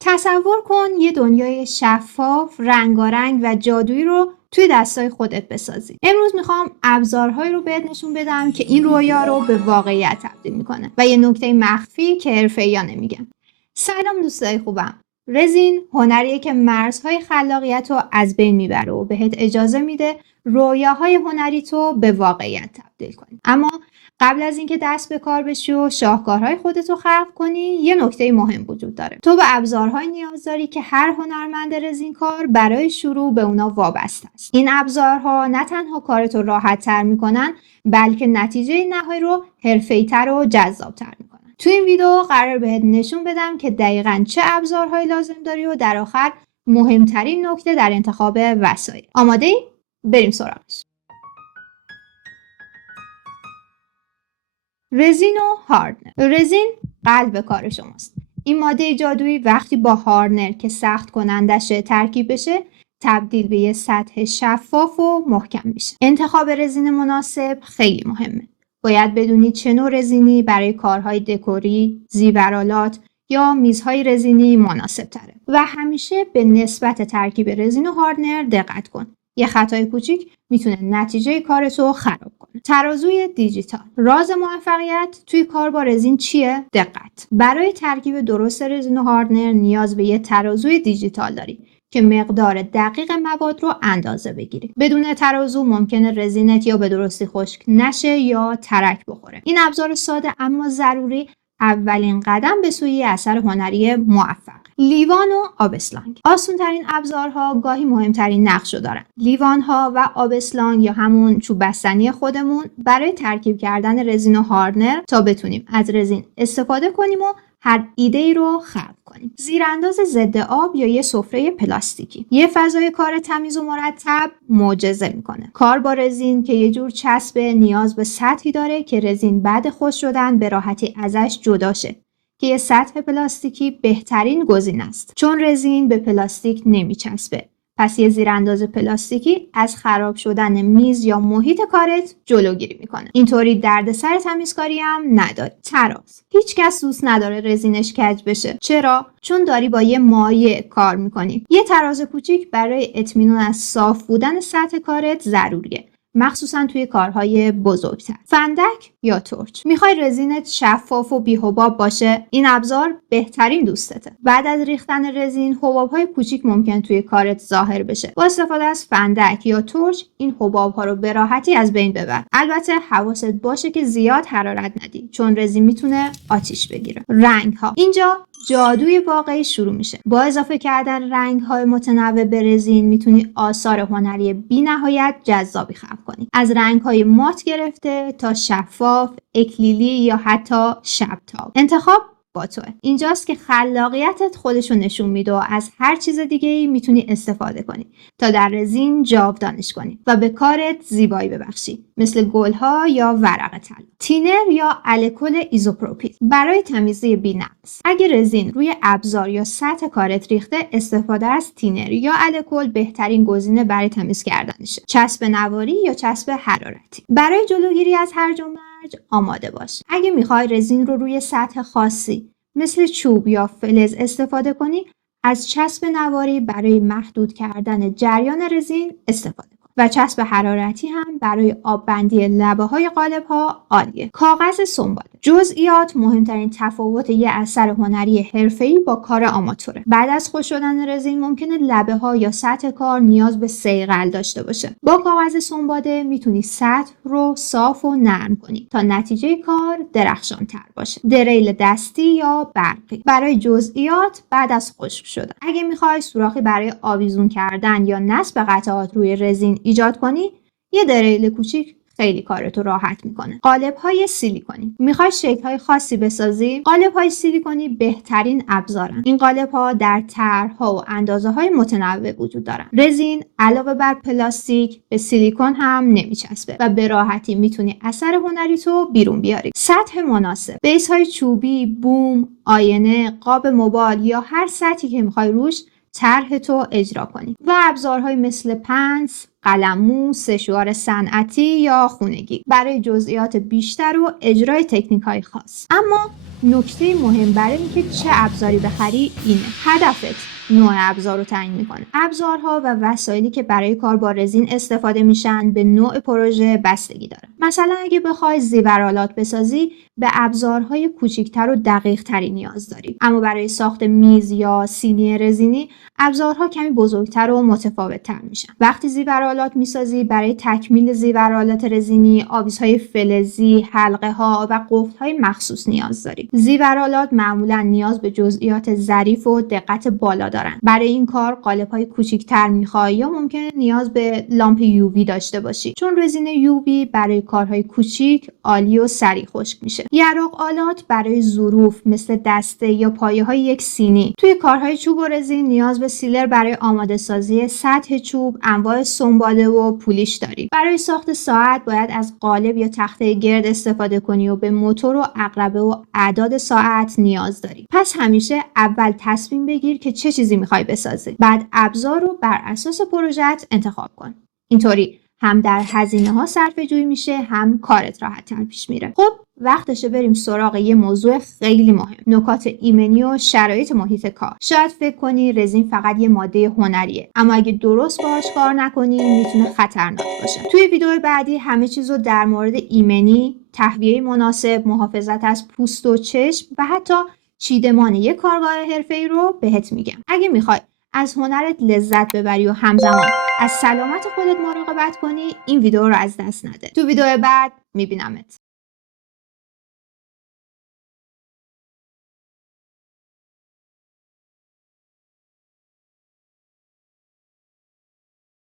تصور کن یه دنیای شفاف، رنگارنگ و جادویی رو توی دستای خودت بسازی. امروز میخوام ابزارهایی رو بهت نشون بدم که این رویا رو به واقعیت تبدیل میکنه و یه نکته مخفی که حرفه‌ای‌ها نمیگن. سلام دوستای خوبم. رزین هنریه که مرزهای خلاقیت رو از بین میبره و بهت اجازه میده رویاهای هنری تو به واقعیت تبدیل کنی. اما قبل از اینکه دست به کار بشی و شاهکارهای خودت رو خلق کنی، یه نکته مهم وجود داره. تو به ابزارهای نیاز داری که هر هنرمند رزینکار برای شروع به اونا وابسته است. این ابزارها نه تنها کارت رو راحت‌تر میکنن، بلکه نتیجه نهایی رو حرفه‌ای‌تر و جذاب‌تر میکنن. تو این ویدیو قرار بهت نشون بدم که دقیقاً چه ابزارهایی لازم داری و در آخر مهمترین نکته در انتخاب وسایل. آماده‌ای؟ بریم سراغش. رزین و هاردنر. رزین قلب کار شماست. این ماده جادویی وقتی با هاردنر که سخت کنندش ترکیب بشه تبدیل به یه سطح شفاف و محکم میشه. انتخاب رزین مناسب خیلی مهمه. باید بدونید چه نوع رزینی برای کارهای دکوری، زیورآلات یا میزهای رزینی مناسب تره و همیشه به نسبت ترکیب رزین و هاردنر دقت کن. یه خطای کوچیک میتونه نتیجه کارتو خراب کنه. ترازوی دیجیتال. راز موفقیت توی کار با رزین چیه؟ دقت. برای ترکیب درست رزین و هاردنر نیاز به یه ترازوی دیجیتال داری که مقدار دقیق مواد رو اندازه بگیری. بدون ترازو ممکنه رزینت یا به درستی خشک نشه یا ترک بخوره. این ابزار ساده اما ضروری اولین قدم به سوی اثر هنری موفق. لیوان و آبسلانگ. آسان‌ترین ابزارها گاهی مهمترین نقش رو دارن. لیوان‌ها و آبسلانگ یا همون چوب بستنی خودمون برای ترکیب کردن رزین و هاردنر تا بتونیم از رزین استفاده کنیم و هر ایده‌ای رو خلق کنیم. زیرانداز ضد آب یا یه سفره پلاستیکی. یه فضای کار تمیز و مرتب معجزه میکنه. کار با رزین که یه جور چسب نیاز به سطحی داره که رزین بعد خشک شدن به راحتی ازش جدا شه. که یه سطح پلاستیکی بهترین گزینه است چون رزین به پلاستیک نمیچسبه. پس یه زیرانداز پلاستیکی از خراب شدن میز یا محیط کارت جلوگیری میکنه. اینطوری دردسر تمیزکاری هم نداری. تراز. هیچ کس دوست نداره رزینش کج بشه. چرا؟ چون داری با یه مایع کار میکنی. یه تراز کوچیک برای اطمینان از صاف بودن سطح کارت ضروریه. مخصوصا توی کارهای بزرگتر. فندک یا تورچ. میخوای رزینت شفاف و بی‌حباب باشه؟ این ابزار بهترین دوستته. بعد از ریختن رزین حباب‌های کوچیک ممکن توی کارت ظاهر بشه. با استفاده از فندک یا تورچ این حباب‌ها رو به راحتی از بین ببر. البته حواست باشه که زیاد حرارت ندی چون رزین میتونه آتیش بگیره. رنگ‌ها. اینجا جادوی واقعی شروع میشه. با اضافه کردن رنگ‌های متنوع به رزین میتونی آثار هنری بی‌نهایت جذابی خلق کنی. از رنگ‌های مات گرفته تا شفاف، اکلیلی یا حتی شب‌تاب. انتخاب با توه. اینجاست که خلاقیتت خودشو نشون میده و از هر چیز دیگه‌ای میتونی استفاده کنی تا در رزین جاودانش کنی و به کارت زیبایی ببخشی، مثل گل‌ها یا ورق طلا. تینر یا الکل ایزوپروپیل برای تمیزی بی‌نقص. اگه رزین روی ابزار یا سطح کارت ریخته، استفاده از تینر یا الکل بهترین گزینه برای تمیز کردنشه. چسب نواری یا چسب حرارتی. برای جلوگیری از هرج و مرج آماده باش. اگه میخوای رزین رو روی سطح خاصی مثل چوب یا فلز استفاده کنی، از چسب نواری برای محدود کردن جریان رزین استفاده کن و چسب حرارتی هم برای آببندی لبه‌های قالب‌ها عالیه. کاغذ سنباده. جزئیات مهمترین تفاوت یه اثر هنری حرفه‌ای با کار آماتوره. بعد از خشک شدن رزین ممکنه لبه‌ها یا سطح کار نیاز به صیقل داشته باشه. با کاغذ سنباده میتونی سطح رو صاف و نرم کنی تا نتیجه کار درخشان‌تر باشه. دریل دستی یا برقی برای جزئیات بعد از خشک شدن. اگه میخوای سوراخی برای آویزون کردن یا نصب قطعات روی رزین ایجاد کنی، یه دریل کوچیک خیلی کارتو راحت میکنه. قالب‌های سیلیکونی. میخوای شکل‌های خاصی بسازی؟ قالب‌های سیلیکونی بهترین ابزارن. این قالب‌ها در طرح‌ها و اندازه‌های متنوع وجود دارن. رزین علاوه بر پلاستیک به سیلیکون هم نمیچسبه و به راحتی میتونی اثر هنری تو بیرون بیاری. سطح مناسب. بیس‌های چوبی، بوم، آینه، قاب موبایل یا هر سطحی که میخوای روش طرح تو اجرا کنی و ابزارهای مثل پنس، قلممو، سشوار صنعتی یا خونگی برای جزئیات بیشتر و اجرای تکنیک‌های خاص. اما نکته مهم برای اینکه چه ابزاری بخری اینه. هدفت نوع ابزار رو تعیین میکنه. ابزارها و وسایلی که برای کار با رزین استفاده میشن به نوع پروژه بستگی داره. مثلا اگه بخوای زیورآلات بسازی به ابزارهای کوچکتر و دقیق تری نیاز داری. اما برای ساخت میز یا سینی رزینی ابزارها کمی بزرگتر و متفاوت تر میشن. وقتی زیورآلات میسازی برای تکمیل زیورآلات رزینی آویزهای فلزی، حلقه ها و قفل‌های مخصوص نیاز داری. زیورآلات معمولا نیاز به جزئیات ظریف و دقت بالا دارن. برای این کار قالب‌های کوچکتر میخوای یا ممکنه نیاز به لامپ یووی داشته باشی، چون رزین یووی برای کارهای کوچیک عالی و سریع خشک میشه. یراق‌آلات برای ظروف مثل دسته یا پایه‌های یک سینی. توی کارهای چوب و رزین نیاز به سیلر برای آماده سازی سطح چوب، انواع سنباده و پولیش داری. برای ساخت ساعت باید از قالب یا تخته گرد استفاده کنی و به موتور و عقربه و اعداد ساعت نیاز داری. پس همیشه اول تصمیم بگیر که چه چیزی میخوای بسازی. بعد ابزار رو بر اساس پروژه‌ات انتخاب کن. اینطوری هم در هزینه‌ها صرفه‌جویی میشه، هم کارت راحت‌تر پیش میره. خب وقتشه بریم سراغ یه موضوع خیلی مهم، نکات ایمنی و شرایط محیط کار. شاید فکر کنی رزین فقط یه ماده هنریه، اما اگه درست باهاش کار نکنی میتونه خطرناک باشه. توی ویدیو بعدی همه چیزو در مورد ایمنی، تهویه مناسب، محافظت از پوست و چشم و حتی چیدمان یک کارگاه حرفه‌ای رو بهت میگم. اگه میخوای از هنرت لذت ببری و همزمان از سلامت خودت مراقبت کنی، این ویدیو رو از دست نده. تو ویدیو بعد میبینمت.